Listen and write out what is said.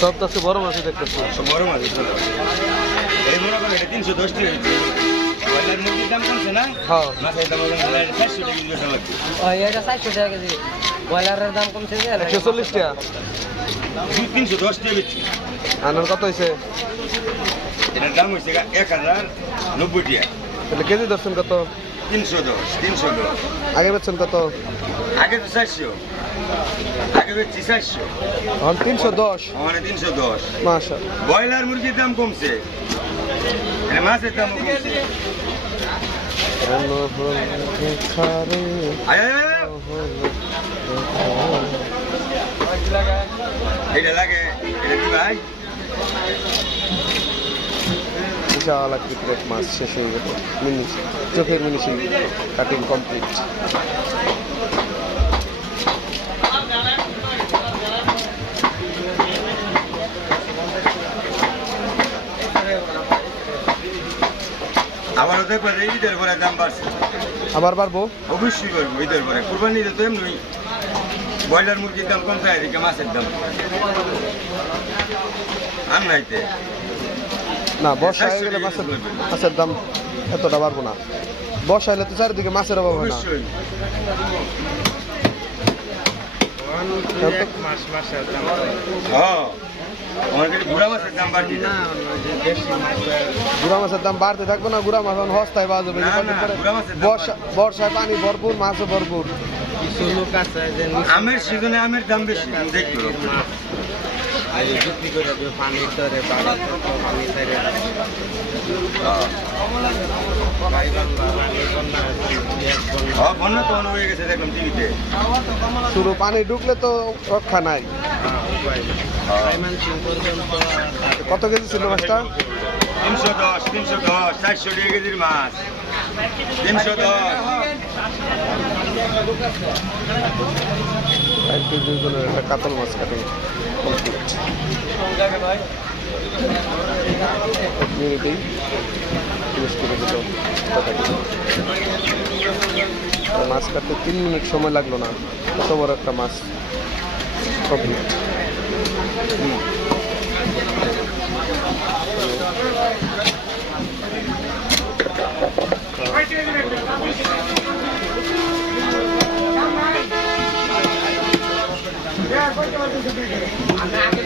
সব তো আজকে বড় মাছই দেখতেছি বড় মাছ এই মনে করেন এটা তিনশো দশ টাকা হচ্ছে ব্রয়লার মুরগির দাম কমছে না? হ্যাঁ। মাছের দাম চারশো টাকা বেশি লাগছে এটা চারশো টাকা কেজি। ব্রয়লারের দাম কমছে যে একশো চল্লিশ টাকা। দুই তিনশো দশ টাকা বেশি আনার কত হয়েছে? এটার দাম হচ্ছে এক হাজার নব্বই টাকা। তাহলে কেজি ধরছেন কত? তিনশো দশ তিনশো দশ। আগে বেচছেন কত? আগে তো চারশো আগে বেচছি চারশো। এখন তিনশো দশ। মানে তিনশো দশ। মাসা ব্রয়লার মুরগির দাম কমছে। মানে মাছের দাম কমছে। এটা লাগে এটা কি ভাই? বিশাল প্লেট মাছ শেষ হয়ে গেল। মিনি চোখের মিনিশিং কাটিং কমপ্লিট আবার ওদের পরে ঈদের পরে দাম বাড়ছে। আবার পারব অবশ্যই করব ঈদের পরে। কুরবানি তো এমনি ব্রয়লার মুরগির দাম কম থাকে মাছের দাম। আম নাইতে না বর্ষা হয়ে গেলে মাছের মাছের দাম এতটা বাড়বো না। বর্ষা হলে তো চারিদিকে মাছের অভাব হয় না। হ্যাঁ। মাছের দাম গুড়া মাছের দাম বাড়তে থাকবে না গুড়া মাছ এখন হস্তায় পাওয়া যাবে। বর্ষায় পানি ভরপুর মাছও ভরপুর। কিছু লোক আছে আমের সিজনে আমের দাম বেশি দেখতো বিক্রি করে দেবে পানি তরে পানি তরে। হ্যাঁ বন্যা তো হয়ে গেছে দেখলাম টিভিতে। শুধু পানি ঢুকলে তো রক্ষা নাই। কত কেজি ছিল মাছটা? তিনশো দশ তিনশো দশ চারশো টাকা কেজির মাছ। তিনশো দশ। কাতল মাছ কাটিং। মিনিটেই ফিনিশ করে দিল মাছ কাটতে তিন মিনিট সময় লাগল না। কত বড় একটা মাছ? কমপ্লিট মাছ